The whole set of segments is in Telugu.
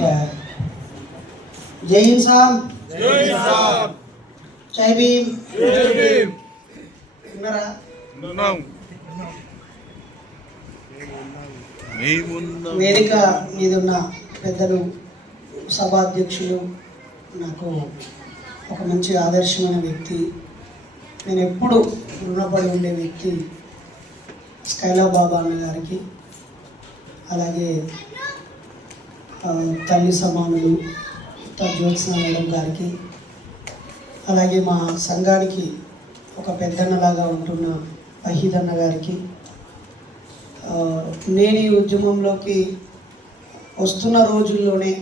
జై जय జై భీమ్. ఉన్నారా? వేదిక మీద ఉన్న పెద్దలు సభాధ్యక్షులు నాకు ఒక మంచి ఆదర్శమైన వ్యక్తి. నేను ఎప్పుడు రుణపడి ఉండే వ్యక్తి స్కైలా బాబా అన్న గారికి అలాగే తల్లి సమానులు త- జ్యోత్స్న మేడం గారికి అలాగే మా సంఘానికి ఒక పెద్దన్నలాగా ఉంటున్న వహీదన్న గారికి నేను ఈ ఉద్యమంలోకి వస్తున్న రోజుల్లోనే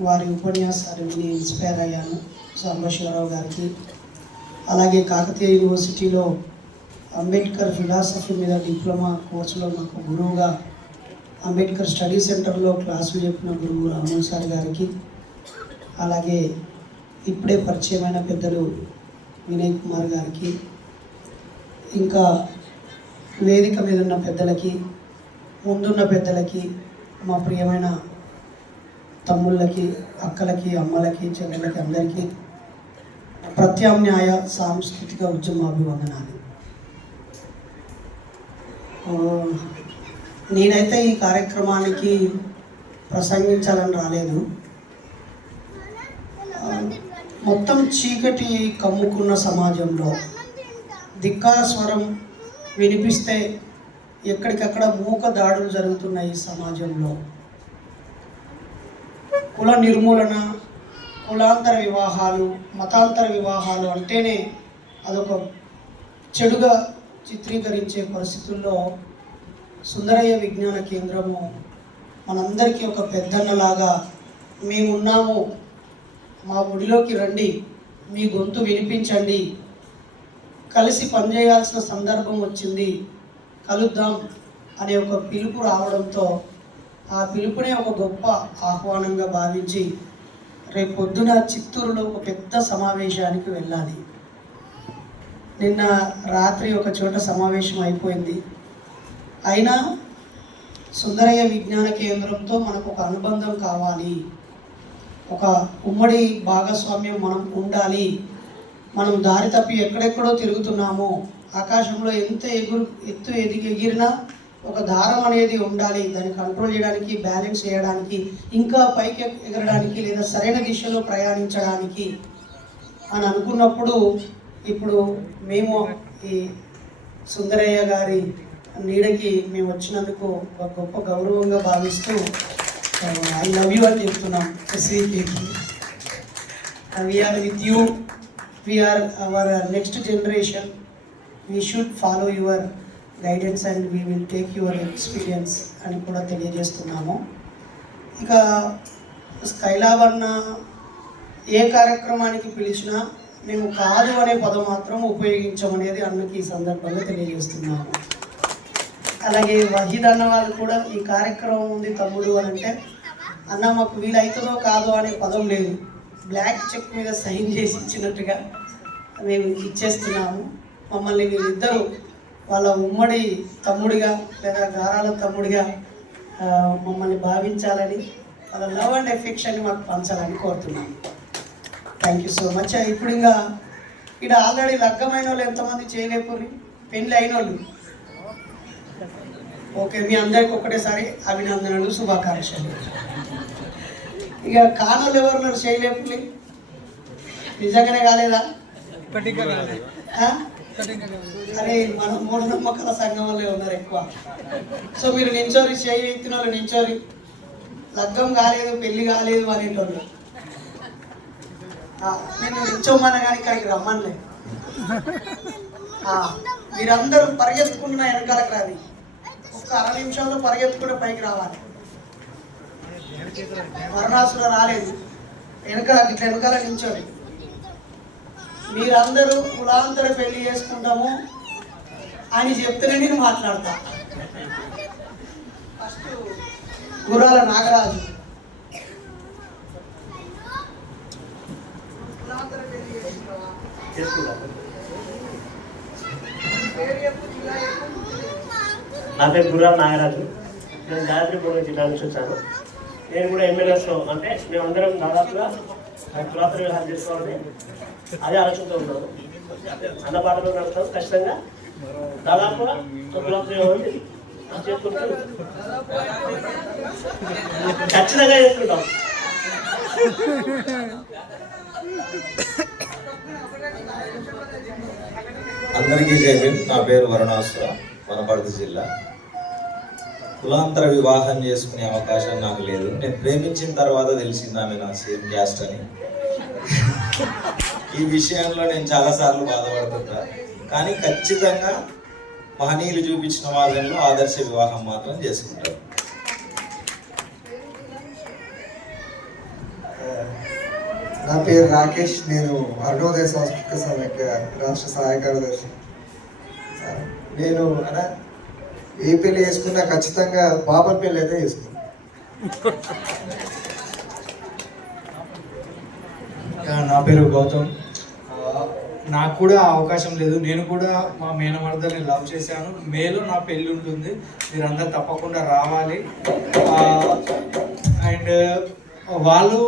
వారి ఉపన్యాసాలు విని ఇన్స్పైర్ అయ్యాను సాంబశివరావు గారికి. అలాగే కాకతీయ యూనివర్సిటీలో అంబేద్కర్ ఫిలాసఫీ మీద డిప్లొమా కోర్సులో నాకు గురువుగా అంబేద్కర్ స్టడీ సెంటర్లో క్లాసులు చెప్పిన గురువు రామన్ సార్ గారికి అలాగే ఇప్పుడే పరిచయమైన పెద్దలు వినయ్ కుమార్ గారికి ఇంకా వేదిక మీద ఉన్న పెద్దలకి ముందున్న పెద్దలకి మా ప్రియమైన తమ్ముళ్ళకి అక్కలకి అమ్మలకి చెల్లెళ్ళకి అందరికీ ప్రత్యామ్నాయ సాంస్కృతిక ఉద్యమాభివందనాలు. ఆ, నేనైతే ఈ కార్యక్రమానికి ప్రసంగించాలని రాలేదు. మొత్తం చీకటి కమ్ముకున్న సమాజంలో ధిక్కార స్వరం వినిపిస్తే ఎక్కడికక్కడ మూక దాడులు జరుగుతున్నాయి ఈ సమాజంలో కుల నిర్మూలన కులాంతర వివాహాలు మతాంతర వివాహాలు అంటేనే అదొక చెడుగా చిత్రీకరించే పరిస్థితుల్లో సుందరయ్య విజ్ఞాన కేంద్రము మనందరికీ ఒక పెద్దన్నలాగా మేమున్నాము. మా గుడిలోకి రండి మీ గొంతు వినిపించండి. కలిసి పనిచేయాల్సిన సందర్భం వచ్చింది. కలుద్దాం అనే ఒక పిలుపు రావడంతో ఆ పిలుపునే ఒక గొప్ప ఆహ్వానంగా భావించి రేపు పొద్దున చిత్తూరులో ఒక పెద్ద సమావేశానికి వెళ్ళాలి. నిన్న రాత్రి ఒక చోట సమావేశం అయిపోయింది. అయినా సుందరయ్య విజ్ఞాన కేంద్రంతో మనకు ఒక అనుబంధం కావాలి. ఒక ఉమ్మడి భాగస్వామ్యం మనం ఉండాలి. మనం దారి తప్పి ఎక్కడెక్కడో తిరుగుతున్నామో ఆకాశంలో ఎంత ఎగురు ఎత్తు ఎదిగి ఎగిరినా ఒక దారం అనేది ఉండాలి. దాన్ని కంట్రోల్ చేయడానికి బ్యాలెన్స్ చేయడానికి ఇంకా పైకి ఎగరడానికి లేదా సరైన దిశలో ప్రయాణించడానికి అని అనుకున్నప్పుడు ఇప్పుడు మేము ఈ సుందరయ్య గారి నీడకి మేము వచ్చినందుకు ఒక గొప్ప గౌరవంగా భావిస్తూ ఐ లవ్ యూ అని చెప్తున్నాం ఎస్వీకేకి we are with you we are our next generation we should follow your guidance and we will take your experience అని కూడా తెలియజేస్తున్నాము. ఇక స్కైలాబర్ణ ఏ కార్యక్రమానికి పిలిచినా మేము కాదు అనే పదం మాత్రం ఉపయోగించమనేది అన్నకి ఈ సందర్భంగా తెలియజేస్తున్నాము. అలాగే వహీద్ అన్న వాళ్ళు కూడా ఈ కార్యక్రమం ఉంది తమ్ముడు అని అంటే అన్న మాకు వీలైతుందో కాదో అనే పదం లేదు. బ్లాక్ చెక్ మీద సైన్ చేసి ఇచ్చినట్టుగా మేము ఇచ్చేస్తున్నాము. మమ్మల్ని వీళ్ళిద్దరూ వాళ్ళ ఉమ్మడి తమ్ముడిగా లేదా గారాల తమ్ముడిగా మమ్మల్ని భావించాలని వాళ్ళ లవ్ అండ్ ఎఫెక్షన్ని మాకు పంచాలని కోరుతున్నాను థ్యాంక్ యూ సో మచ్ ఇప్పుడు ఇంకా ఇక్కడ ఆల్రెడీ లగ్గమైన వాళ్ళు ఎంతమంది చేయలేకపోయి పెళ్ళి అయిన వాళ్ళు ఓకే మీ అందరికి ఒకటేసారి అభినందనలు శుభాకాంక్షలు. ఇక కానోళ్ళు ఎవరు చేయలేపులి నిజంగానే కాలేదా? అరే మన మూఢనమ్మకాల సంఘం వల్లే ఉన్నారు ఎక్కువ. సో మీరు నించోరి చేయి ఎత్తిన వాళ్ళు నించోరి. లగ్గం కాలేదు పెళ్ళి కాలేదు అనేటోళ్ళు. నేను నిల్చోమన్నా కానీ ఇక్కడికి రమ్మనిలే. మీరందరూ పరిగెత్తుకుంటున్న వెనకాలకు రాది ఒక్క అర నిమిషంలో పరిగెత్తుకుంటే పైకి రావాలి. వరుణాసులో రాలేదు. వెనకాల ఇట్లా వెనకాల నించోండి మీరందరూ కులాంతర పెళ్ళి చేసుకుంటాము అని చెప్తేనే నేను మాట్లాడతా. ఫస్ట్ గుర్రాల నాగరాజు. కులాంతర పెళ్ళి చేసుకుంటావా? పేరు చెప్పు. నా పేరు గుర్రా నాగరాజు. నేను గాయత్రి పూర్ణ జిల్లా నుంచి వచ్చాను నేను కూడా ఎమ్మెల్యేస్లో అంటే మేమందరం దాదాపుగా కులాతర వ్యవహారం చేసుకోవాలని అదే ఆలోచనతో ఉన్నాను. అన్నపాటలో నడుస్తాం ఖచ్చితంగా. దాదాపుగా ఒక వ్యవహారం చేసుకుంటాం ఖచ్చితంగా చేసుకుంటాం. అందరికీ జై నా పేరు వరుణాసుర. వనపర్తి జిల్లా. కులాంతర వివాహం చేసుకునే అవకాశం నాకు లేదు. నేను ప్రేమించిన తర్వాత తెలిసింది ఆమె నా సేమ్ క్యాస్ట్ అని. ఈ విషయంలో నేను చాలాసార్లు బాధపడుతుంటా. కానీ ఖచ్చితంగా మహనీయులు చూపించిన మార్గంలో ఆదర్శ వివాహం మాత్రం చేసుకుంటారు. నా పేరు రాకేష్. నేను అరుణోదయ సాంస్కృతిక సమైక్య రాష్ట్ర సహాయ కార్యదర్శి. నేను అనా ఏ పెళ్ళి వేసుకున్నా ఖచ్చితంగా బాబర్ పెళ్ళి అయితే చేసుకున్నాను నా పేరు గౌతమ్. నాకు కూడా అవకాశం లేదు. నేను కూడా మా మేనమర్దని లవ్ చేశాను. మేలో నా పెళ్ళి ఉంటుంది. మీరందరూ తప్పకుండా రావాలి. అండ్ వాళ్ళు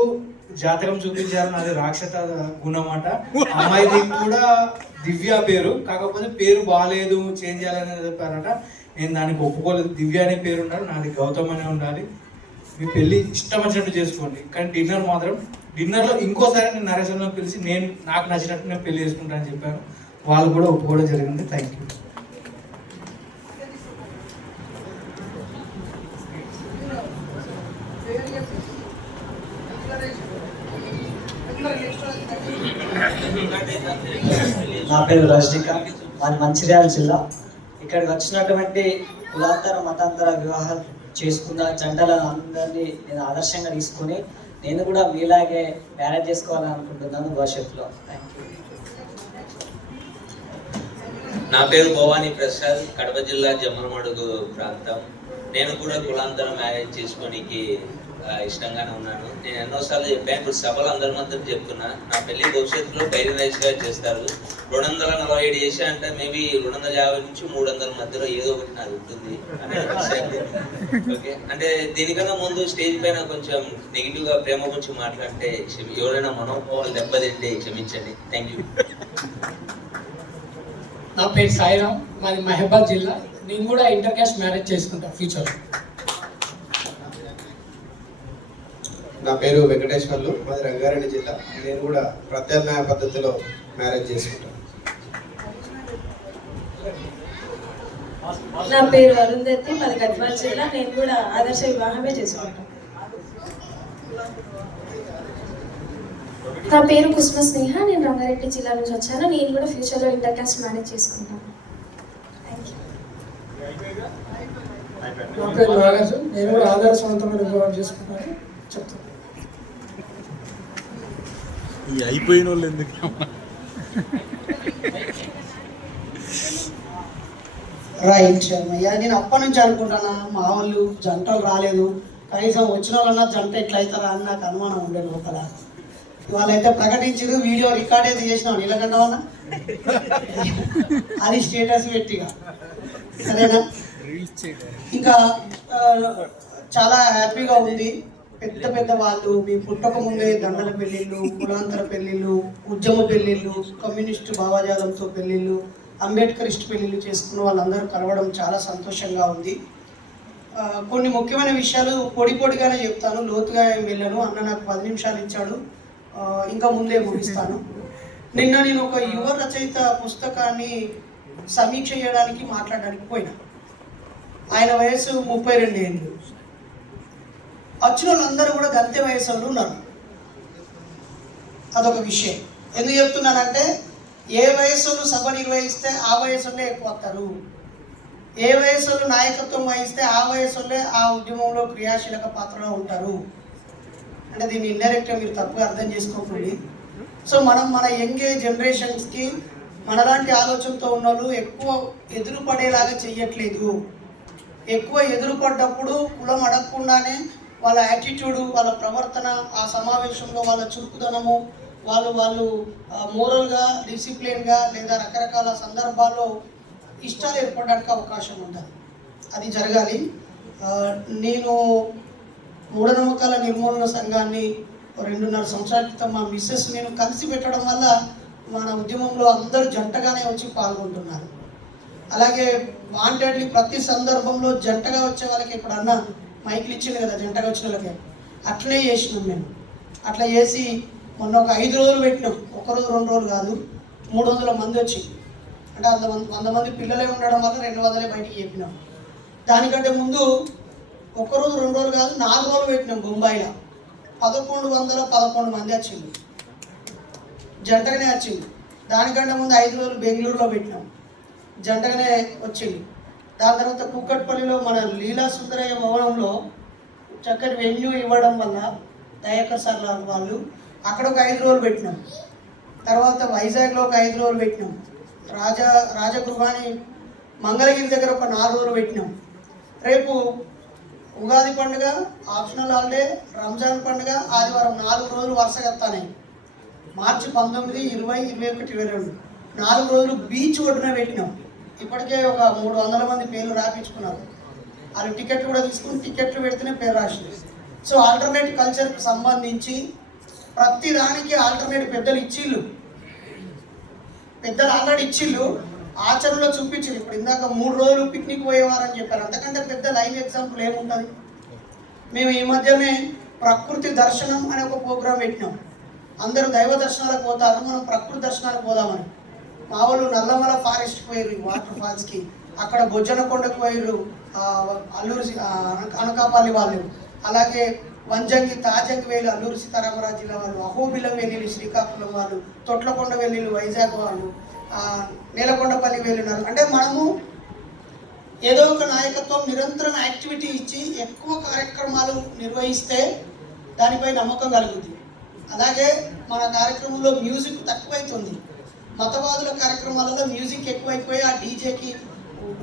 జాతకం చూపించారు నాది రాక్షత గుణమాట అమ్మాయిది కూడా దివ్య పేరు. కాకపోతే పేరు బాగాలేదు చేంజ్ చేయాలని చెప్పారట. నేను దానికి ఒప్పుకోలేదు. దివ్య అనే పేరు ఉండాలి నాది గౌతమ్ అనే ఉండాలి. మీ పెళ్ళి ఇష్టం వచ్చినట్టు చేసుకోండి. కానీ డిన్నర్ మాత్రం డిన్నర్లో ఇంకోసారి నేను నరేశ్వరంలో పిలిచి నేను నాకు నచ్చినట్టు నేను పెళ్ళి చేసుకుంటానని చెప్పాను. వాళ్ళు కూడా ఒప్పుకోవడం జరిగింది. థ్యాంక్ యూ నా పేరు రజనిక మాది మంచిర్యాల జిల్లా. ఇక్కడికి వచ్చినటువంటి కులాంతర మతాంతర వివాహాలు చేసుకున్న జంటలను అందరినీ నేను ఆదర్శంగా తీసుకొని నేను కూడా మీలాగే మ్యారేజ్ చేసుకోవాలని అనుకుంటున్నాను భవిష్యత్తులో. థ్యాంక్ యూ నా పేరు భవానీ ప్రసాద్ కడప జిల్లా జమ్మలమడుగు ప్రాంతం. నేను కూడా కులాంతరం మ్యారేజ్ చేసుకోనికి ఇష్టంగానే ఉన్నాను నేను ఎన్నోసార్లు చెప్పాను ఇప్పుడు సభలు అందరి మధ్య చెప్తున్నా నా పెళ్ళి భవిష్యత్తులో డైరీ రైస్ చేస్తారు. రెండు వందల నలభై ఏడు చేసా అంటే మేబీ రెండు వందల యాభై నుంచి మూడు వందల మధ్యలో ఏదో ఒకటి నాకు ఉంటుంది ఓకే? అంటే దీనికన్నా ముందు స్టేజ్ పైన కొంచెం నెగిటివ్గా ప్రేమ గురించి మాట్లాడితే ఎవరైనా మనోభావాలు దెబ్బతింటే క్షమించండి. థ్యాంక్ యూ నా పేరు సాయిరామ్ మాది మహబాద్ జిల్లా. నేను కూడా ఇంటర్ క్యాస్ట్ మ్యారేజ్ చేసుకుంటా ఫ్యూచర్ నా పేరు వెంకటేశ్వర్లు మాది రంగారెడ్డి జిల్లా. నేను కూడా ప్రత్యామ్నాయ పద్ధతిలో మ్యారేజ్ చేసుకుంటాను. నా పేరు అరుంధతి మాది గద్వాల్ జిల్లా. నేను కూడా ఆదర్శ వివాహమే చేసుకుంటాను. నా పేరు కుసుమ స్నేహ. నేను రంగారెడ్డి జిల్లా నుంచి వచ్చాను. నేను కూడా ఫ్యూచర్లో ఇంటర్ క్యాస్ట్ మేనేజ్ చేసుకుంటాను. నా పేరు నాగార్జున్ నేను కూడా ఆదర్శవంతమైన వివాహం చేసుకుంటాను. చెప్తాను. ఈ అయిపోయిన వాళ్ళు ఎందుకు? రైట్ అయ్యా నేను అప్పటి నుంచి అనుకుంటానా మా వాళ్ళు జంటలు రాలేదు. కనీసం వచ్చిన వాళ్ళన్నా జంట ఎట్లయితారా అని నాకు అనుమానం ఉండే లోపల. వాళ్ళైతే ప్రకటించారు వీడియో రికార్డ్ అయితే చేసినావు నీళ్ళకంటవన్నా అది స్టేటస్ పెట్టిగా. సరేనా? ఇంకా చాలా హ్యాపీగా ఉంది. పెద్ద పెద్ద వాళ్ళు మీ పుట్టక ముందే దండల పెళ్ళిళ్ళు కులాంతర పెళ్ళిళ్ళు ఉద్యమ పెళ్ళిళ్ళు కమ్యూనిస్టు భావజాలంతో పెళ్ళిళ్ళు అంబేద్కరిస్ట్ పెళ్ళిళ్ళు చేసుకున్న వాళ్ళందరూ కలవడం చాలా సంతోషంగా ఉంది. కొన్ని ముఖ్యమైన విషయాలు పొడి పొడిగానే చెప్తాను. లోతుగా ఏం వెళ్ళను. అన్న నాకు పది నిమిషాలు ఇచ్చాడు. ఇంకా ముందే ముగిస్తాను. నిన్న నేను ఒక యువ రచయిత పుస్తకాన్ని సమీక్ష చేయడానికి మాట్లాడడానికి పోయినా. ఆయన వయసు ముప్పై రెండు ఏళ్ళు. వచ్చిన వాళ్ళందరూ కూడా గంతె వయసు వాళ్ళు ఉన్నారు. అదొక విషయం. ఎందుకు చెప్తున్నానంటే ఏ వయసులో సభ నిర్వహిస్తే ఆ వయసులో ఎక్కువ వస్తారు ఏ వయసులో నాయకత్వం వహిస్తే ఆ వయసులో ఆ ఉద్యమంలో క్రియాశీలక పాత్రలో ఉంటారు. అంటే దీన్ని ఇండైరెక్ట్గా మీరు తప్పుగా అర్థం చేసుకోకండి. సో మనం మన యంగ్ జనరేషన్స్కి మనలాంటి ఆలోచనతో ఉన్న వాళ్ళు ఎక్కువ ఎదురుపడేలాగా చెయ్యట్లేదు. ఎక్కువ ఎదురుపడ్డప్పుడు కులం అడగకుండానే వాళ్ళ యాటిట్యూడు వాళ్ళ ప్రవర్తన ఆ సమావేశంలో వాళ్ళ చురుకుదనము వాళ్ళు వాళ్ళు మోరల్గా డిసిప్లిన్గా లేదా రకరకాల సందర్భాల్లో ఇష్టాలు ఏర్పడడానికి అవకాశం ఉంటుంది అది జరగాలి. నేను మూఢనమ్మకాల నిర్మూలన సంఘాన్ని రెండున్నర సంవత్సరాల క్రితం మా మిస్సెస్ నేను కలిసి పెట్టడం వల్ల మన ఉద్యమంలో అందరూ జంటగానే వచ్చి పాల్గొంటున్నారు. అలాగే వాంటెడ్లీ ప్రతి సందర్భంలో జంటగా వచ్చే వాళ్ళకి ఎప్పుడన్నా మైకులు ఇచ్చింది కదా జంటగా వచ్చిన వాళ్ళకి అట్లనే చేసినాం మేము. అట్లా చేసి మొన్న ఒక ఐదు రోజులు పెట్టినాం. ఒక రోజు రెండు రోజులు కాదు మూడు వందల మంది వచ్చి అంటే వంద మంది వంద మంది పిల్లలే ఉండడం వల్ల రెండు వందలే బయటికి చెప్పినాం. దానికంటే ముందు ఒక రోజు రెండు రోజులు కాదు నాలుగు రోజులు పెట్టినాం బొంబాయిలో. పదకొండు వందల పదకొండు మంది వచ్చింది జంటగానే వచ్చింది దానికంటే ముందు ఐదు రోజులు బెంగళూరులో పెట్టినాం. జంటగానే వచ్చింది దాని తర్వాత కుక్కట్పల్లిలో మన లీలా సుందరయ్య భవనంలో చక్కటి వెన్యూ ఇవ్వడం వల్ల దయాకర్ సార్ లాంటి వాళ్ళు అక్కడ ఒక ఐదు రోజులు పెట్టినాం. తర్వాత వైజాగ్లో ఒక ఐదు రోజులు పెట్టినాం. రాజా రాజగృహాన్ని మంగళగిరి దగ్గర ఒక నాలుగు రోజులు పెట్టినాం. రేపు ఉగాది పండుగ ఆప్షనల్ హాలిడే రంజాన్ పండుగ ఆదివారం నాలుగు రోజులు వరుసగా వస్తాయి మార్చి పంతొమ్మిది ఇరవై ఇరవై ఒకటి ఇరవై రెండు. నాలుగు రోజులు బీచ్ ఒడ్డున పెట్టినాం. ఇప్పటికే ఒక మూడు వందల మంది పేర్లు రాపించుకున్నారు. వాళ్ళు టికెట్లు కూడా తీసుకుని టికెట్లు పెడితేనే పేరు రాసింది. సో ఆల్టర్నేట్ కల్చర్కి సంబంధించి ప్రతి దానికి ఆల్టర్నేట్ పెద్దలు ఇచ్చిళ్ళు. పెద్దలు ఆల్రెడీ ఇచ్చిళ్ళు. ఆచరణలో చూపించారు ఇప్పుడు ఇందాక మూడు రోజులు పిక్నిక్ పోయేవారని చెప్పారు. అంతకంటే పెద్ద లైవ్ ఎగ్జాంపుల్ ఏముంటుంది? మేము ఈ మధ్యనే ప్రకృతి దర్శనం అనే ఒక ప్రోగ్రాం పెట్టినాం. అందరూ దైవ దర్శనాలకు పోతారు. మనం ప్రకృతి దర్శనాలకు పోదామని. మా వాళ్ళు నల్లమల ఫారెస్ట్కి పోయారు వాటర్ ఫాల్స్కి అక్కడ బొజ్జనకొండకు పోయారు అల్లూరు అనకాపల్లి వాళ్ళు. అలాగే వంజంగి తాజంగి వేలు అల్లూరు సీతారామరాజు జిల్లా వాళ్ళు అహోబిలం వెళ్ళిళ్ళు శ్రీకాకుళం వాళ్ళు తొట్లకొండ వెళ్ళిళ్ళు వైజాగ్ వాళ్ళు నేలకొండపల్లి వెళ్ళినారు అంటే మనము ఏదో ఒక నాయకత్వం నిరంతరం యాక్టివిటీ ఇచ్చి ఎక్కువ కార్యక్రమాలు నిర్వహిస్తే దానిపై నమ్మకం కలుగుతుంది అలాగే మన కార్యక్రమంలో మ్యూజిక్ తక్కువైతుంది. మతవాదుల కార్యక్రమాలలో మ్యూజిక్ ఎక్కువైపోయి ఆ డీజేకి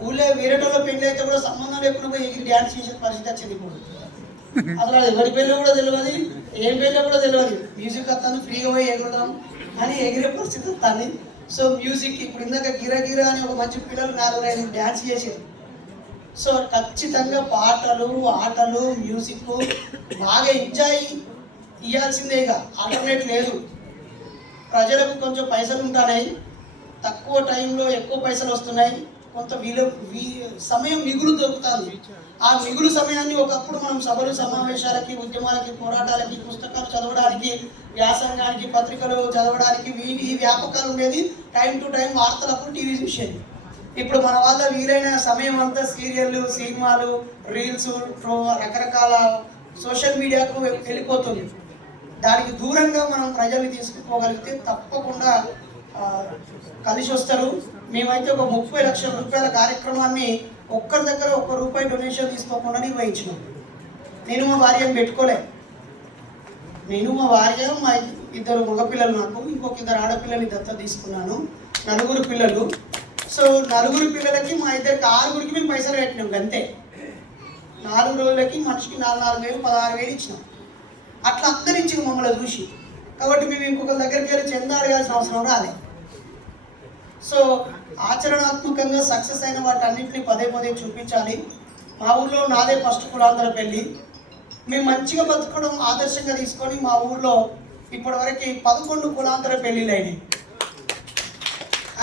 ఊళ్ళో వేరేటోళ్ళ పెళ్ళి అయితే కూడా సంబంధం లేకుండా పోయి ఎగిరి డ్యాన్స్ చేసే పరిస్థితి వచ్చింది ఇప్పుడు. అసలు అది ఎవరి పెళ్ళి కూడా తెలియదు ఏం పెళ్ళి కూడా తెలియదు మ్యూజిక్ వస్తాను ఫ్రీగా పోయి ఎగురుతాం. అని ఎగిరే పరిస్థితి వస్తుంది. సో మ్యూజిక్ ఇప్పుడు ఇందాక గిర గిర అని ఒక మంచి పిల్లలు నాలుగు ఐదు డ్యాన్స్ చేసేది సో ఖచ్చితంగా పాటలు ఆటలు మ్యూజిక్ బాగా ఎంజాయ్ ఇవ్వాల్సిందే ఇక. ఆల్టర్నేట్ లేదు. ప్రజలకు కొంచెం పైసలు ఉంటున్నాయి తక్కువ టైంలో ఎక్కువ పైసలు వస్తున్నాయి. కొంత వీలు వీ సమయం మిగులు దొరుకుతుంది. ఆ మిగులు సమయాన్ని ఒకప్పుడు మనం సభలు సమావేశాలకి ఉద్యమాలకి పోరాటాలకి పుస్తకాలు చదవడానికి వ్యాసంగానికి పత్రికలు చదవడానికి వీ- ఈ వ్యాపకాలు ఉండేది టైం టు టైం వార్తలకు టీవీ చూసేది. ఇప్పుడు మన వాళ్ళ వీలైన సమయం అంతా సీరియళ్ళు సినిమాలు రీల్స్ ట్రో రకరకాల సోషల్ మీడియాకు వెళ్ళిపోతుంది. దానికి దూరంగా మనం ప్రజల్ని తీసుకుపోగలిగితే తప్పకుండా కలిసి వస్తారు మేమైతే ఒక ముప్పై లక్షల రూపాయల కార్యక్రమాన్ని ఒక్కరి దగ్గర ఒక్క రూపాయి డొనేషన్ తీసుకోకుండా నిర్వహించినాం నేను మా భార్య పెట్టుకోలే. నేను మా భార్య మా ఇద్దరు మగపిల్లలు నాకు ఇంకొక ఇద్దరు ఆడపిల్లల్ని దత్త తీసుకున్నాను. నలుగురు పిల్లలు. సో నలుగురు పిల్లలకి మా ఇద్దరికి ఆరుగురికి మేము పైసలు పెట్టినాం అంతే నాలుగు రోజులకి మనిషికి నాలుగు నాలుగు వేలు పదహారు వేలు ఇచ్చినాం. అట్లా అందరించి మమ్మల్ని చూసి. కాబట్టి మేము ఇంకొకరి దగ్గరికి వెళ్ళి చెందాడగాల్సిన అవసరం రాలే. సో ఆచరణాత్మకంగా సక్సెస్ అయిన వాటన్నింటినీ పదే పదే చూపించాలి. మా ఊర్లో నాదే ఫస్ట్ కులాంతర పెళ్ళి మేము మంచిగా బతకడం ఆదర్శంగా తీసుకొని మా ఊర్లో ఇప్పటివరకు పదకొండు కులాంతర పెళ్ళిళ్ళు అయినాయి.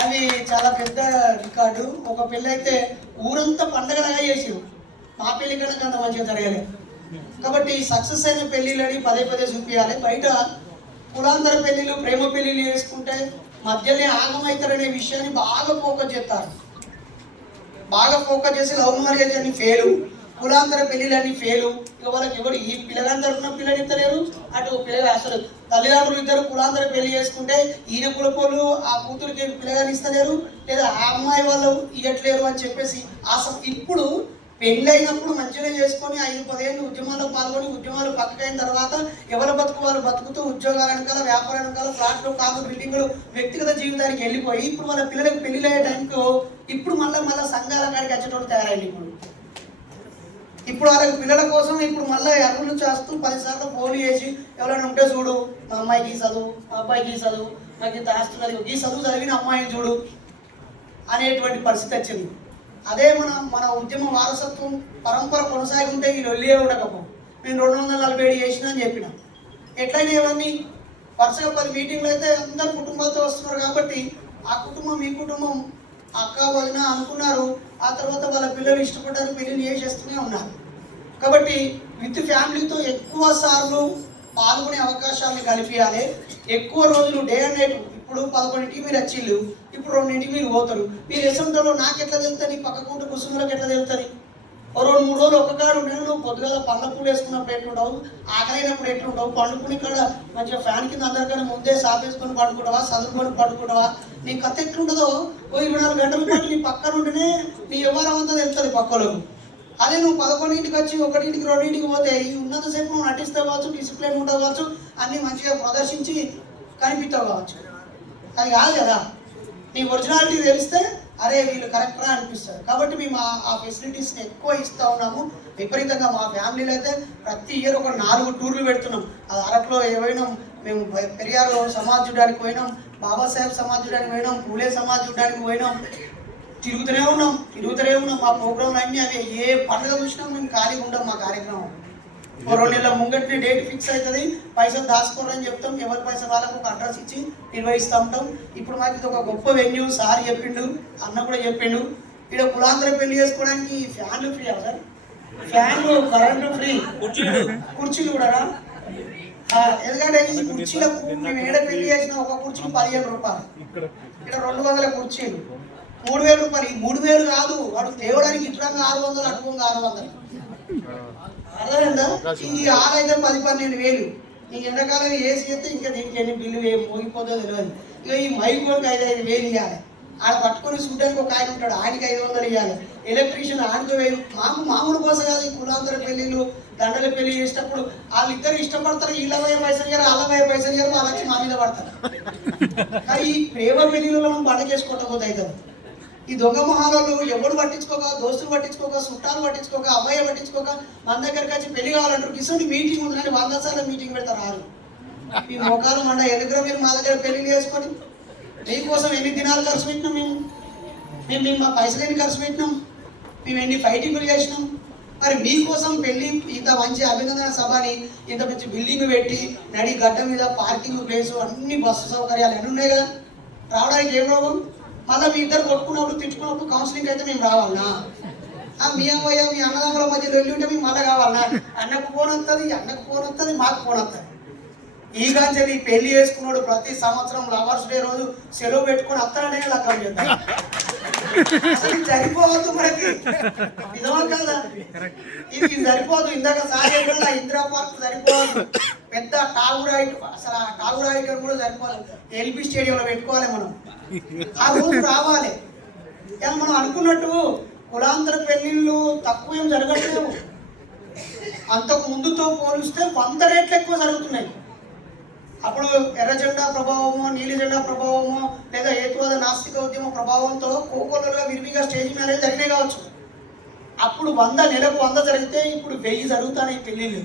అది చాలా పెద్ద రికార్డు. ఒక పెళ్ళి అయితే ఊరంతా పండగలాగా చేసారు మా పెళ్ళి కనుక అంత మంచిగా జరగలేదు కాబట్టి సక్సెస్ అయిన పెళ్ళిళ్ళని పదే పదే చూపించాలి బయట కులాంతర పెళ్ళిళ్ళు ప్రేమ పెళ్ళిళ్ళు చేసుకుంటే మధ్యనే ఆగమవుతారనే విషయాన్ని బాగా ఫోకస్ చేస్తారు. బాగా ఫోకస్ చేసి లవ్ మ్యారేజ్ అని ఫెయిలు కులాంతర పెళ్ళిళ్ళని ఫెయిలు ఇక వాళ్ళకి ఎవరు ఈ పిల్లగాని తరఫున పిల్లని ఇస్తలేరు అటు పిల్లగా అసలు తల్లిదండ్రులు ఇద్దరు కులాంతర పెళ్ళి చేసుకుంటే ఈయన కులపోలు ఆ కూతురికి పిల్లగాని ఇస్తలేరు లేదా ఆ అమ్మాయి వాళ్ళు ఇవ్వట్లేరు అని చెప్పేసి అసలు ఇప్పుడు పెళ్ళి అయినప్పుడు మంచిగా చేసుకొని ఐదు పదిహేను ఉద్యమాల్లో పాల్గొని ఉద్యమాలు పక్కకైన తర్వాత ఎవరు బతుకు వాళ్ళు బతుకుతూ ఉద్యోగాల వెనకాల వ్యాపారం వెనకాల ఫ్లాట్లు కాదు బిల్డింగ్లు వ్యక్తిగత జీవితానికి వెళ్ళిపోయి ఇప్పుడు వాళ్ళ పిల్లలకు పెళ్ళి అయ్యే టైంకు ఇప్పుడు మళ్ళీ మళ్ళీ సంఘాల కాడికి వచ్చేటోళ్ళు తయారైంది ఇప్పుడు. ఇప్పుడు వాళ్ళకి పిల్లల కోసం ఇప్పుడు మళ్ళీ ఎరువులు చేస్తూ పదిసార్లు ఫోన్ చేసి ఎవరైనా ఉంటే చూడు మా అమ్మాయికి చదువు మా అబ్బాయికి చదువు నాకు ఇంత ఆస్తున్నది ఈ చదువు చదివిన అమ్మాయిని చూడు అనేటువంటి పరిస్థితి వచ్చింది. అదే మన మన ఉద్యమ వారసత్వం పరంపర కొనసాగుంటే ఈ లొల్లియే ఉండకపో. నేను రెండు వందల నలభై ఏడు చేసిన అని చెప్పిన. ఎట్లయినా ఇవన్నీ వరుసగా పది మీటింగ్లు అయితే అందరు కుటుంబాలతో వస్తున్నారు కాబట్టి ఆ కుటుంబం ఈ కుటుంబం అక్క వదిన అనుకున్నారు. ఆ తర్వాత వాళ్ళ పిల్లలు ఇష్టపడ్డారు పెళ్ళిని చేసేస్తూనే ఉన్నారు. కాబట్టి విత్ ఫ్యామిలీతో ఎక్కువ సార్లు పాల్గొనే అవకాశాలను కల్పించాలి ఎక్కువ రోజులు డే అండ్ నైట్ ఇప్పుడు పదకొండింటికి మీరు వచ్చిళ్ళు ఇప్పుడు రెండింటికి మీరు పోతారు. మీరు ఎసంటలో నాకు ఎట్లా తెలుతుంది పక్క కూట కుసుమలకు ఎట్లా తెలుతుంది ఓ రెండు మూడు రోజులు ఒక్క కాడు ఉండేది నువ్వు పొద్దుగాల పండ్ల పూలు వేసుకున్నప్పుడు ఎట్లుంటావు? ఆకలైనప్పుడు ఎట్లుంటావు? పండుకుని ఇక్కడ మంచిగా ఫ్యాన్ కింద అందరికన్నా ముందే సాపేసుకొని పడుకుంటావా? చదువుకొని పడుకుంటావా? నీ కథ ఎట్లుంటుందో ఓ ఇరవై నాలుగు గంటల పాటు నీ పక్కన ఉంటేనే నీ వ్యవహారం అంతా తెలుస్తుంది పక్కలకు. అదే నువ్వు పదకొండింటికి వచ్చి ఒకటింటికి రెండింటికి పోతే ఈ ఉన్నంతసేపు నువ్వు నటిస్తే కావచ్చు డిసిప్లిన్ ఉండవచ్చు కావచ్చు అన్నీ మంచిగా ప్రదర్శించి కనిపిస్తావచ్చు అది కాదు కదా. నీ ఒరిజినాలిటీ తెలిస్తే అరే వీళ్ళు కరెక్టరా అనిపిస్తారు. కాబట్టి మేము ఆ- ఫెసిలిటీస్ని ఎక్కువ ఇస్తూ ఉన్నాము. విపరీతంగా మా ఫ్యామిలీలో అయితే ప్రతి ఇయర్ ఒక నాలుగు టూర్లు పెడుతున్నాం. అది అరకులో పోయినాం మేము పె- పెరియారు సమాజ్ చూడడానికి పోయినాం బాబాసాహెబ్ సమాజ్ చూడడానికి పోయినాం పూలే సమాజ్ చూడడానికి పోయినాం. తిరుగుతూనే ఉన్నాం తిరుగుతూనే ఉన్నాం. మా ప్రోగ్రాంలు అన్నీ అవి ఏ పండుగ చూసినా మేము ఖాళీగా ఉండం మా కార్యక్రమం. రెండు నెలల ముంగటిని డేట్ ఫిక్స్ అవుతుంది. పైసలు దాచుకోరని చెప్తాం. ఎవరి పైసలు వాళ్ళకు ఒక అడ్రస్ ఇచ్చి నిర్వహిస్తూ ఉంటాం ఇప్పుడు మాకు ఇది ఒక గొప్ప వెన్యూ సార్ చెప్పిండు అన్న కూడా చెప్పిండు. ఇక్కడ కులాంతర పెళ్ళి చేసుకోవడానికి ఫ్యాన్లు ఫ్రీ సార్? ఫ్యాన్లు కరెంటు ఫ్రీ కుర్చీలు. కూడా ఎందుకంటే ఈ కుర్చీలకు మేము ఏడ పెళ్ళి చేసిన ఒక కుర్చీకి పదిహేను రూపాయలు. ఇక్కడ రెండు వందల కుర్చీలు. మూడు వేల రూపాయలు. ఈ మూడు వేలు కాదు. వాడు తేవడానికి ఇట్లా ఆరు వందలు అటువంగా ఆరు వందలు. అర్థమైందా? ఈ ఆరు అయితే పది పన్నెండు వేలు. ఈ ఎండాకాలం ఏసీ అయితే ఇంకా దీనికి ఎన్ని బిల్లు ఏం మోగిపోతుందో తెలియదు ఇక ఈ మైక్ వరకు ఐదు ఐదు వేలు ఇవ్వాలి ఆడ పట్టుకొని చూడడానికి ఒక ఆయన ఉంటాడు ఆయనకి ఐదు వందలు ఇవ్వాలి ఎలక్ట్రీషియన్ ఆయనకు వేలు. మాకు మామూలు కోసం కాదు ఈ కులాంతర పెళ్ళిళ్ళు దండల పెళ్ళి చేసేటప్పుడు వాళ్ళిద్దరు ఇష్టపడతారు వీళ్ళ పోయే పైసలు గారు వాళ్ళ పోయే పైసలు గారు వాళ్ళు వచ్చి మా మీద పడతారు. ఈ ప్రేమ పెళ్ళిలో మనం బడకేసుకోవటం అవుతుంది. ఈ దొంగ మొహాలలో ఎవడు పట్టించుకోక దోస్తులు పట్టించుకోక చుట్టాలు పట్టించుకోక అమ్మాయి పట్టించుకోక మన దగ్గరికి వచ్చి పెళ్ళి కావాలంటారు. కిసోని మీటింగ్ ఉందని వంద సార్లు మీటింగ్ పెడతారు రారు మీ మొఖాలు మండ ఎదుగురా మీరు మా దగ్గర పెళ్ళి చేసుకొని? మీకోసం ఎన్ని దినాలు ఖర్చు పెట్టినాం మేము? మేము మేము మా పైసలు ఎన్ని ఖర్చు పెట్టినాం? మేము ఎన్ని ఫైటింగ్లు చేసినాం? మరి మీకోసం పెళ్ళి ఇంత మంచి అభినందన సభని ఇంత మంచి బిల్డింగ్ పెట్టి నడి గడ్డ మీద పార్కింగ్ ప్లేస్ అన్ని బస్సు సౌకర్యాలు అన్నీ ఉన్నాయి కదా? రావడానికి ఏం రోగం మళ్ళీ మీ ఇద్దరు కొట్టుకున్నప్పుడు తిట్టుకున్నప్పుడు కౌన్సిలింగ్ అయితే మేము రావాలనా ఆ, మీ అమ్మయ్య మీ అన్నదమ్ముల మధ్యలో వెళ్ళి ఉంటే మేము మళ్ళీ కావాలనా అన్నకు ఫోన్ వస్తుంది అన్నకు ఫోన్ వస్తుంది మాకు ఫోన్ వస్తుంది ఈ గాంచెలి పెళ్ళి చేసుకున్నాడు ప్రతి సంవత్సరం లవర్స్ డే రోజు సెలవు పెట్టుకొని అత్తనే లగ్గం చేద్దాం అసలు ఇది సరిపోవద్దు మనకి. నిజమా కదా? ఇది సరిపోదు ఇందాక సార్ ఇందిరా పార్క్ సరిపోవద్దు పెద్ద టాగురాయిట్ అసలు ఆ టాగురాయిట్ కూడా సరిపోదు. ఎల్బీ స్టేడియంలో పెట్టుకోవాలి మనం. ఆ రోజు రావాలి. కానీ మనం అనుకున్నట్టు కులాంతర పెళ్ళిళ్ళు తక్కువ ఏం జరగట్లేవు అంతకు ముందుతో పోలిస్తే వంద రేట్లు ఎక్కువ జరుగుతున్నాయి. అప్పుడు ఎర్ర జెండా ప్రభావము నీలి జెండా లేదా హేతువాద నాస్తిక ఉద్యమ ప్రభావంతో కోకోలుగా విరివిగా స్టేజ్ మ్యారేజ్ జరిగినాయి కావచ్చు. అప్పుడు వంద నెలకు వంద జరిగితే ఇప్పుడు వెయ్యి జరుగుతాయి పెళ్ళిళ్ళు.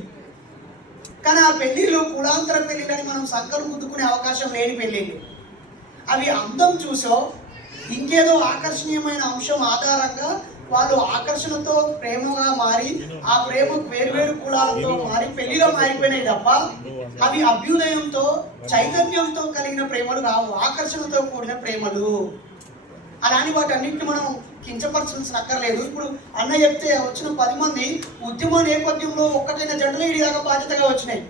కానీ ఆ పెళ్ళిళ్ళు కులాంతర పెళ్ళిళ్ళని మనం సంకలు గుద్దుకునే అవకాశం లేని పెళ్ళిళ్ళు. అవి అందం చూసో ఇంకేదో ఆకర్షణీయమైన అంశం ఆధారంగా వాళ్ళు ఆకర్షణతో ప్రేమగా మారి ఆ ప్రేమ వేర్వేరు కులాలతో మారి పెళ్ళిగా మారిపోయినాయి తప్ప అవి అభ్యుదయంతో చైతన్యంతో కలిగిన ప్రేమలు కావు ఆకర్షణతో కూడిన ప్రేమలు. అలాని వాటి అన్నింటిని మనం కించపరచాల్సిన అక్కర్లేదు ఇప్పుడు అన్న చెప్తే వచ్చిన పది మంది ఉద్యమ నేపథ్యంలో ఒక్కటైన జంటలు ఇడిదాకా బాధ్యతగా వచ్చినాయి.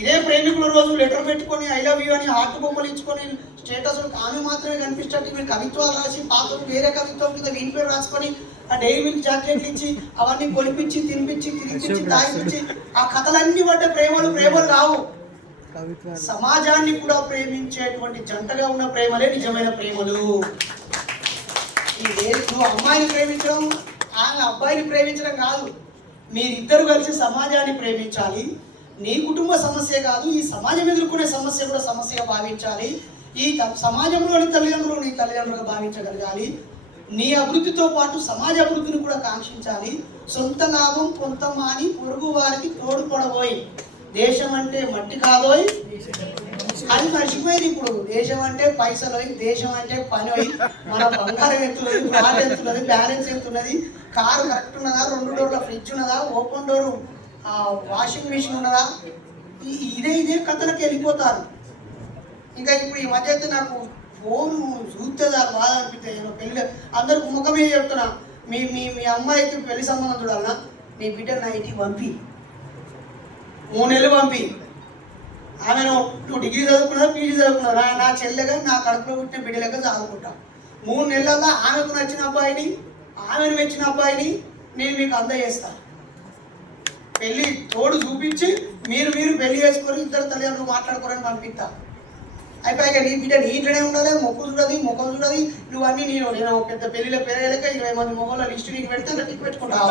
ఇదే ప్రేమికుల రోజు లెటర్ పెట్టుకొని ఐ లవ్ యూ అని హార్ట్ బొమ్మలు ఇచ్చుకొని స్టేటస్ ఆమె మాత్రమే కనిపించట్టు మీరు కవిత్వాలు రాసి పాత్రలు వేరే కవిత్వం మీద వీని పేరు రాసుకొని ఆ డైరీ మిల్క్ చాక్లెట్లు ఇచ్చి అవన్నీ కొనిపించి తినిపించి తినిపించి తాగిపించి ఆ కథలన్నీ పడ్డ ప్రేమలు ప్రేమలు రావు. సమాజాన్ని కూడా ప్రేమించేటువంటి జంటగా ఉన్న ప్రేమలే నిజమైన ప్రేమలు. నువ్వు అమ్మాయిని ప్రేమించడం ఆమె అబ్బాయిని ప్రేమించడం కాదు. మీరిద్దరు కలిసి సమాజాన్ని ప్రేమించాలి. నీ కుటుంబ సమస్య కాదు ఈ సమాజం ఎదుర్కొనే సమస్య కూడా సమస్యగా భావించాలి. ఈ సమాజంలోని తల్లిదండ్రులు నీ తల్లిదండ్రులుగా భావించగలగాలి. నీ అభివృద్ధితో పాటు సమాజ అభివృద్ధిని కూడా కాంక్షించాలి. సొంత లాభం కొంత మాని పొరుగు వారికి తోడుపడబోయి దేశం అంటే మట్టి కాదోయ్. అది మర్చిపోయింది ఇప్పుడు. దేశం అంటే పైసలు దేశం అంటే పని అయి మన బంగారం ఎత్తున్నది ఫ్లాట్ ఎంతున్నది బ్యాలెన్స్ ఎంతున్నది కారు కరెక్ట్ ఉన్నదా రెండు డోర్ల ఫ్రిడ్జ్ ఉన్నదా ఓపెన్ డోర్ వాషింగ్ మిషన్ ఉన్నదా? ఇదే ఇదే కథలకు వెళ్ళిపోతారు. ఇంకా ఇప్పుడు ఈ మధ్య అయితే నాకు ఫోన్ చూస్తే దాని బాధ అనిపిస్తుంది నేను పెళ్ళి అందరికి ముఖమే చెప్తున్నా. మీ మీ మీ అమ్మాయికి పెళ్ళి సంబంధం చూడాలన్నా నీ బిడ్డ నా ఇంటికి పంపి. మూడు నెలలు పంపి. ఆమెను నువ్వు డిగ్రీ చదువుకున్నా పీజీ చదువుకున్నావు? నా నా చెల్లెగా నా కడుపులో పుట్టిన బిడ్డలుగా చదువుకుంటా. మూడు నెలల్లో ఆమెకు నచ్చిన అబ్బాయిని ఆమెను మెచ్చిన అబ్బాయిని నేను మీకు అందజేస్తాను పెళ్ళి తోడు చూపించి మీరు మీరు పెళ్ళి చేసుకొని ఇద్దరు తల్లిదండ్రులు మాట్లాడుకోరని పంపిస్తా. అయిపోయాక నీ బిడ్డ నీ ఇంట్లోనే ఉండాలి మొక్కు చూడది మొక్కలు చూడది నువ్వు అన్ని నేను నేను పెద్ద పెళ్ళిలో పెరగలేక ఇరవై మంది మొగల లిస్టు నీకు పెడితే అలా టిక్ పెట్టుకుంటావు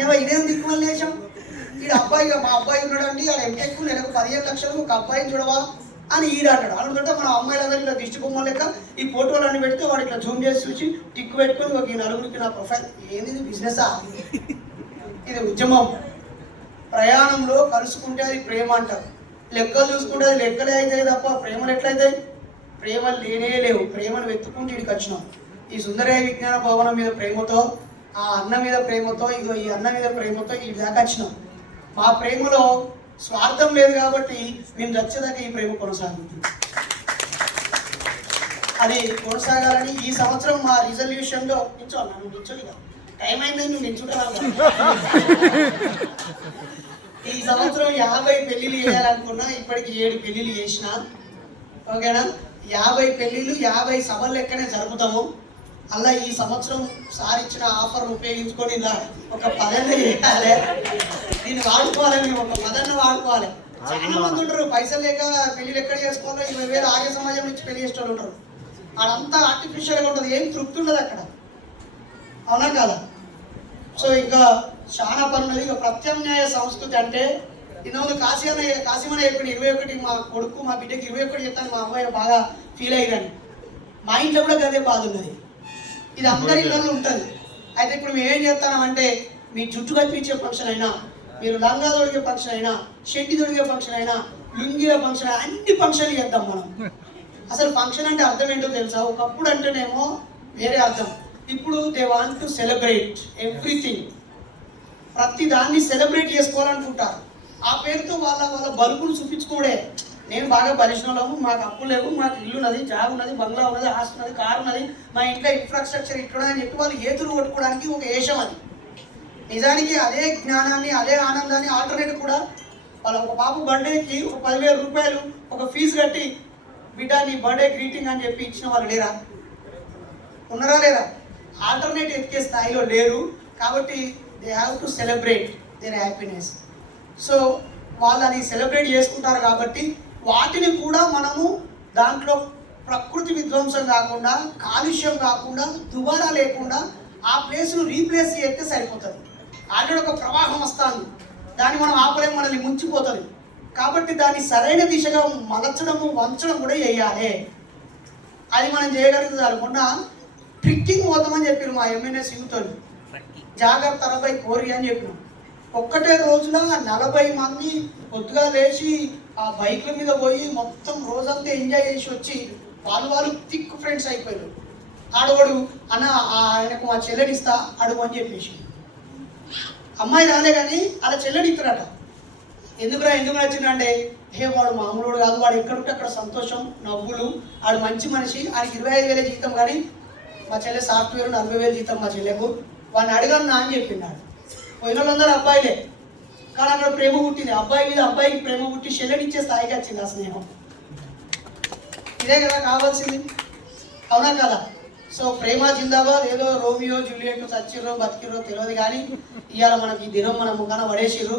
ఏమో ఇదేం దిక్కుమని లేచాం ఈడు అబ్బాయి మా అబ్బాయి ఉన్నాడండి ఆడ ఎంటెక్ నెలకు పదిహేను లక్షలు ఒక అబ్బాయిని చూడవా అని ఈడు అంటాడు. అనుకుంటే మన అమ్మాయిలందరూ ఇట్లా దిష్టి బొమ్మ లెక్క ఈ ఫోటోలన్నీ పెడితే వాడు ఇట్లా జూమ్ చేసి చూసి టిక్ పెట్టుకొని ఒక ఈ నలుగురికి నా ప్రొఫైల్. ఏంది బిజినెసా ఇది ఉద్యమం. ప్రయాణంలో కలుసుకుంటే అది ప్రేమ అంటారు. లెక్కలు చూసుకుంటే అది లెక్కలే అవుతాయి తప్ప ప్రేమలు ఎట్లయితాయి? ప్రేమలు లేనే లేవు. ప్రేమను వెతుక్కుంటే ఇక్కడికి వచ్చినాం. ఈ సుందరయ్య విజ్ఞాన భవనం మీద ప్రేమతో ఆ అన్న మీద ప్రేమతో ఇగో ఈ అన్న మీద ప్రేమతో ఈ దాకా వచ్చినాం. మా ప్రేమలో స్వార్థం లేదు కాబట్టి మేము చచ్చేదాకా ఈ ప్రేమ కొనసాగుతుంది. అది కొనసాగాలని ఈ సంవత్సరం మా రిజల్యూషన్లో నించో నన్ను నించోలిగా టైం అయిందని నువ్వు ఈ సంవత్సరం యాభై పెళ్ళిళ్ళు చేయాలనుకున్నా ఇప్పటికి ఏడు పెళ్ళిళ్ళు చేసిన. ఓకేనా? యాభై పెళ్ళిలు యాభై సభలు ఎక్కడనే జరుపుతాము. అలా ఈ సంవత్సరం సార్ ఇచ్చిన ఆఫర్ ఉపయోగించుకొని ఇలా ఒక పదన్న చేయాలి. దీన్ని వాడుకోవాలి మేము ఒక పదన్న వాడుకోవాలి. చాలా మంది ఉంటారు పైసలు లేక పెళ్ళిళ్ళు ఎక్కడ చేసుకోవాలో ఇరవై వేలు ఆర్య సమాజం నుంచి పెళ్ళి చేసేవాళ్ళు ఉంటారు. అదంతా ఆర్టిఫిషియల్గా ఉంటుంది ఏం తృప్తి ఉండదు అక్కడ. అవునా కదా? సో ఇంకా చాలా పనున్నది ఇక ప్రత్యామ్నాయ సంస్కృతి అంటే ఇంతకుముందు కాశీ కాశీమన్న చెప్పిన ఇరవై ఒకటి మా కొడుకు మా బిడ్డకి ఇరవై ఒకటి చెప్తాను మా అమ్మాయి బాగా ఫీల్ అయ్యారని మా ఇంట్లో కూడా గదే బాధ ఉన్నది. ఇది అందరి ఇళ్ళల్లో ఉంటుంది. అయితే ఇప్పుడు మేము ఏం చేస్తామంటే మీ జుట్టు కల్పించే ఫంక్షన్ అయినా మీరు లంగా తొడిగే ఫంక్షన్ అయినా షెడ్డి తొడిగే ఫంక్షన్ అయినా లుంగిల ఫంక్షన్ అయినా అన్ని ఫంక్షన్లు చేద్దాం మనం. అసలు ఫంక్షన్ అంటే అర్థం ఏంటో తెలుసా? ఒకప్పుడు అంటేనేమో వేరే అర్థం. ఇప్పుడు they want to celebrate everything ప్రతి దాన్ని సెలబ్రేట్ చేసుకోవాలనుకుంటారు. ఆ పేరుతో వాళ్ళ వాళ్ళ బలుపులు చూపించుకోడే. నేను బాగా పరిశ్రమలము మాకు అప్పు లేవు మాకు ఇల్లు ఉన్నది జాబ్ ఉన్నది బంగ్లా ఉన్నది ఆస్తి ఉన్నది కారు ఉన్నది మా ఇంట్లో ఇన్ఫ్రాస్ట్రక్చర్ ఇట్లా అని చెప్పి వాళ్ళు ఏతులు కొట్టుకోవడానికి ఒక ఏషం అది. నిజానికి అదే జ్ఞానాన్ని అదే ఆనందాన్ని ఆల్టర్నేట్ కూడా వాళ్ళ ఒక పాప బర్త్డేకి ఒక పదివేల రూపాయలు ఒక ఫీజు కట్టి బిడ్డ నీ బర్త్డే గ్రీటింగ్ అని చెప్పి ఇచ్చిన వాళ్ళు లేరా? ఉన్నారా లేదా? ఆల్టర్నేట్ ఎత్తికే స్థాయిలో లేరు కాబట్టి they have to celebrate their happiness so వాళ్ళని సెలబ్రేట్ చేసుకుంటారు కాబట్టి వాటిని కూడా మనము దాంట్లో ప్రకృతి విధ్వంసం కాకుండా కాలుష్యం కాకుండా దుబారా లేకుండా ఆ ప్లేస్ను రీప్లేస్ చేస్తే సరిపోతుంది. ఆల్రెడీ ఒక ప్రవాహం వస్తుంది. దాన్ని మనం ఆపలేం మనల్ని ముంచిపోతుంది. కాబట్టి దాన్ని సరైన దిశగా మలచడము వంచడం కూడా చేయాలి. అది మనం చేయగలుగుతారు. చాలు మొన్న ట్రిక్కింగ్ పోతామని చెప్పారు మా ఎంఎన్ఎస్ యూత్ వాళ్ళు జాగ్రత్త అరవై కోరి అని చెప్పినాం ఒక్కటే రోజున నలభై మంది పొద్దుగా లేచి ఆ బైక్ల మీద పోయి మొత్తం రోజంతా ఎంజాయ్ చేసి వచ్చి వాళ్ళు వాళ్ళు థిక్ ఫ్రెండ్స్ అయిపోయారు. ఆడవాడు అన్న ఆయనకు మా చెల్లెని ఇస్తా అడుగు అని చెప్పేసి. అమ్మాయి రాలే కానీ అలా చెల్లెని ఇస్తారట ఎందుకురా ఎందుకు నచ్చిందంటే హే వాడు మామూలు కాదు వాడు ఎక్కడుంటే అక్కడ సంతోషం నవ్వులు వాడు మంచి మనిషి ఆయనకి ఇరవై ఐదు వేల జీతం కానీ మా చెల్లె సాఫ్ట్వేర్ నలభై వేలు జీతం మా చెల్లెకు. వాడిని అడగను నా అని చెప్పినాడు. పోయిన వాళ్ళందరూ అబ్బాయిలే. కానీ అక్కడ ప్రేమ పుట్టింది. అబ్బాయి మీద అబ్బాయికి ప్రేమ పుట్టి చెల్లెనిచ్చే స్థాయికి వచ్చింది ఆ స్నేహం. ఇదే కదా కావాల్సింది. అవునా కదా? సో ప్రేమ జిందాబాద్. ఏదో రోమియో జూలియట్ చచ్చిర్రో బతికిర్రో తెలియదు కానీ ఇవాళ మనకి ఈ దినం మన ముఖాన పడేసిర్రు.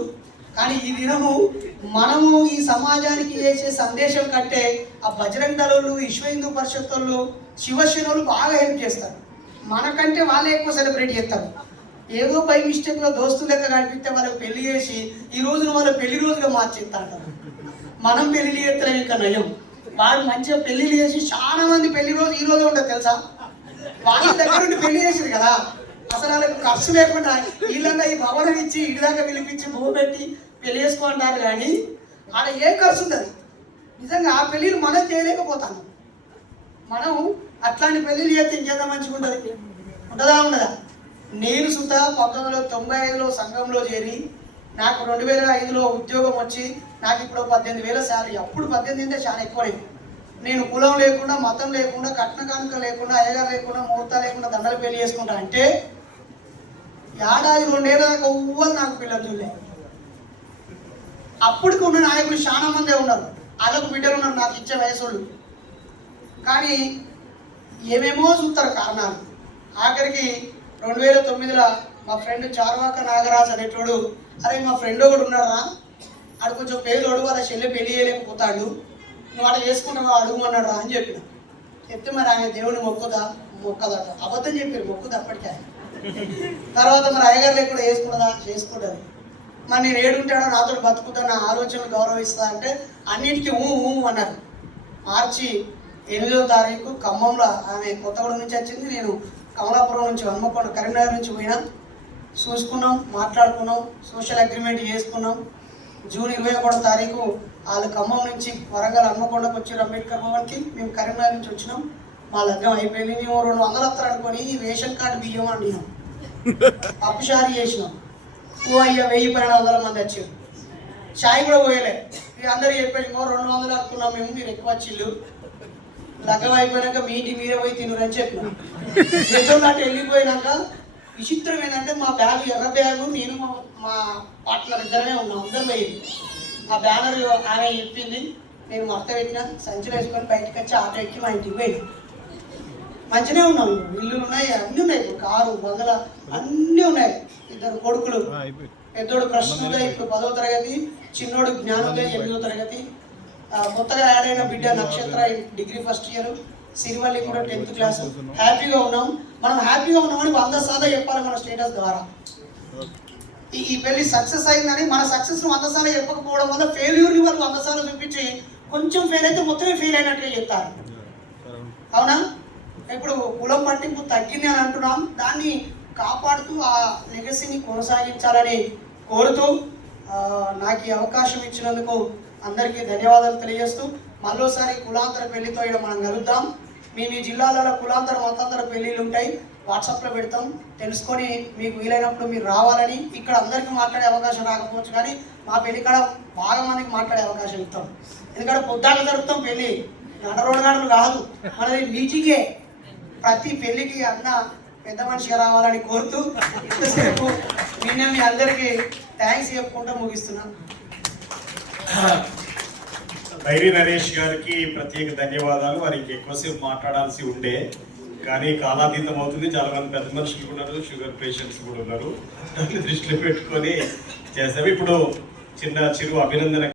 కానీ ఈ దినము మనము ఈ సమాజానికి చేసే సందేశం కంటే ఆ బజరంగ దళలు విశ్వ హిందూ పరిషత్ వాళ్ళు బాగా హెల్ప్ చేస్తారు. మనకంటే వాళ్ళే ఎక్కువ సెలబ్రేట్ చేస్తారు. ఏదో బై మిస్టేక్లో దోస్తులు లెక్క కనిపిస్తే వాళ్ళకి పెళ్ళి చేసి ఈ రోజున వాళ్ళ పెళ్ళి రోజుగా మార్చేస్తారు మనం పెళ్ళి చేస్తాం ఇంకా నయం. వారు మంచిగా పెళ్ళి చేసి చాలా మంది పెళ్ళి రోజు ఈ రోజు ఉంటుంది తెలుసా? వాళ్ళ దగ్గర నుండి పెళ్ళి చేసింది కదా. అసలు వాళ్ళకి ఖర్చు లేకుండా వీళ్ళంగా ఈ భవనం ఇచ్చి ఇడిదాకా పిలిపించి భూమి పెట్టి పెళ్ళి చేసుకుంటారు కానీ ఆడ ఏ ఖర్చు ఉండదు. నిజంగా ఆ పెళ్ళిని మనం చేయలేకపోతాను మనం అట్లాంటి పెళ్ళిళ్ళు చేస్తే ఇంకేదా మంచిగా ఉంటుంది? ఉంటుందా ఉండదా? నేను సుత పంతొమ్మిది వందల తొంభై ఐదులో సంఘంలో చేరి నాకు రెండు వేల ఐదులో ఉద్యోగం వచ్చి నాకు ఇప్పుడు పద్దెనిమిది వేల శాలరీ. అప్పుడు పద్దెనిమిది అంటే చాలా ఎక్కువైంది నేను కులం లేకుండా మతం లేకుండా కట్న కానుక లేకుండా అయ్యగారు లేకుండా ముహూర్త లేకుండా దండలు పెళ్ళి చేసుకుంటా అంటే ఏడాది రెండేళ్ళ దాకా ఎవ్వరు నాకు పిల్లలు చూడలే. అప్పటికి ఉన్న నాయకులు చాలా మందే ఉన్నారు. వాళ్ళకు బిడ్డలు ఉన్నారు నాకు ఇచ్చే వయసు కానీ ఏమేమో చూస్తారు కారణాలు. ఆఖరికి రెండు వేల తొమ్మిదిలో మా ఫ్రెండ్ చార్వాక నాగరాజ్ అనేటోడు అరే మా ఫ్రెండ్ ఒకడు ఉన్నాడా ఆడు కొంచెం పేదోడు వాళ్ళ చెల్లె పెళ్ళి చేయలేకపోతాడు. నువ్వు అలా చేసుకుంటావా? అడుగుమన్నాడు రా అని చెప్పిన. చెప్తే మరి ఆయన దేవుని మొక్కుదా? మొక్కదట. అబద్ధం చెప్పారు మొక్కుదా అప్పటికే తర్వాత మరి అయ్యగారు లేకుండా చేసుకుంటుందా? చేసుకుంటుంది మరి నేను ఏడుంటాడో నాతో బతుకుతా నా ఆలోచనలు గౌరవిస్తా అంటే అన్నిటికీ ఊ ఊ అన్నారు. మార్చి ఎనిమిదో తారీఖు ఖమ్మంలో ఆమె కొత్తగూడెం నుంచి వచ్చింది. నేను కమలాపురం నుంచి హన్మకొండ కరీంనగర్ నుంచి పోయినా. చూసుకున్నాం మాట్లాడుకున్నాం సోషల్ అగ్రిమెంట్ చేసుకున్నాం. జూన్ ఇరవై ఒకటో తారీఖు వాళ్ళు ఖమ్మం నుంచి వరంగల్ హన్మకొండకు వచ్చి అంబేద్కర్ భవన్కి. మేము కరీంనగర్ నుంచి వచ్చినాం. మా లగ్నం అయిపోయింది. మేము రెండు వందలు వస్తారు అనుకొని రేషన్ కార్డు బియ్యం అండినాం. అప్పుషారి చేసినాం. ఓ అయ్యా వెయ్యి పన్నెండు వందల మంది వచ్చారు. చాయ్ కూడా పోయలే. అందరూ చెప్పారు ఇంకో రెండు వందలు అనుకున్నాం మేము మీరు ఎక్కువ వచ్చిల్లు లగ్గం అయిపోయినాక మీ ఇంటి మీరే పోయి తినురని చెప్పిన ఎంతో నాటి వెళ్ళిపోయినాక విచిత్రం ఏంటంటే మా బ్యాగ్ ఎర్ర బ్యాగు నేను మా పార్ట్నర్ ఇద్దరమే ఉన్నాం అందరం పోయింది ఆ బ్యానర్ ఆమె చెప్పింది నేను మడత పెట్టిన సంచులు వేసుకొని బయటకు వచ్చి ఆటో ఎక్కి మా ఇంటికి పోయింది మంచిగానే ఉన్నాం ఇల్లు ఉన్నాయి అన్నీ ఉన్నాయి. కారు బంగళ అన్నీ ఉన్నాయి. ఇద్దరు కొడుకులు. పెద్దోడు ప్రస్తుతం ఇప్పుడు పదో తరగతి చిన్నోడు జ్ఞానోదయం ఎనిమిదో తరగతి. కొత్తగా యాడ్ అయిన బిడ్డ నక్షత్ర డిగ్రీ ఫస్ట్ ఇయర్ సిరివల్లి కూడా టెన్త్ క్లాస్ హ్యాపీగా ఉన్నాం. మనం హ్యాపీగా ఉన్నామని వంద సార్లు చెప్పాలి మన స్టేటస్ ద్వారా. ఈ ఈ పెళ్ళి సక్సెస్ అయిందని మన సక్సెస్ వంద సార్లు చెప్పకపోవడం వల్ల ఫెయిల్యూర్ని వాళ్ళు వంద సార్లు చూపించి కొంచెం ఫెయిల్ అయితే మొత్తమే ఫెయిల్ అయినట్లే చెప్తారు. అవునా? ఇప్పుడు కులం పట్టింపు తగ్గింది అని అంటున్నాం. దాన్ని కాపాడుతూ ఆ లెగసీని కొనసాగించాలని కోరుతూ నాకు ఈ అవకాశం ఇచ్చినందుకు అందరికీ ధన్యవాదాలు తెలియజేస్తూ మరోసారి కులాంతర పెళ్ళితో ఇక్కడ మనం కలుద్దాం. మీ మీ జిల్లాలలో కులాంతర మతాంతర పెళ్ళిళ్ళు ఉంటాయి. వాట్సాప్లో పెడతాం. తెలుసుకొని మీకు వీలైనప్పుడు మీరు రావాలని ఇక్కడ అందరికీ మాట్లాడే అవకాశం రాకపోవచ్చు కానీ మా పెళ్ళి కాడ బాగా మందికి మాట్లాడే అవకాశం ఇస్తాం. ఎందుకంటే పొద్దాక జరుపుతాం పెళ్ళి నడరోడగాడులు కాదు మనది మీటింగే. ప్రతి పెళ్ళికి అన్న పెద్ద మనిషిగా రావాలని కోరుతూ ఇంతసేపు నిన్న మీ అందరికీ థ్యాంక్స్ చెప్పుకుంటూ ముగిస్తున్నాను ధైర్య నరేష్ గారికి ప్రత్యేక ధన్యవాదాలు. వారికి ఎక్కువసేపు మాట్లాడాల్సి ఉండే. కానీ కాలాతీతం అవుతుంది. చాలా మంది పెద్ద మనుషులు కూడా ఉన్నారు. షుగర్ పేషెంట్స్ కూడా ఉన్నారు. దాన్ని దృష్టిలో పెట్టుకొని చేస్తాము ఇప్పుడు చిన్న చిరు అభినందన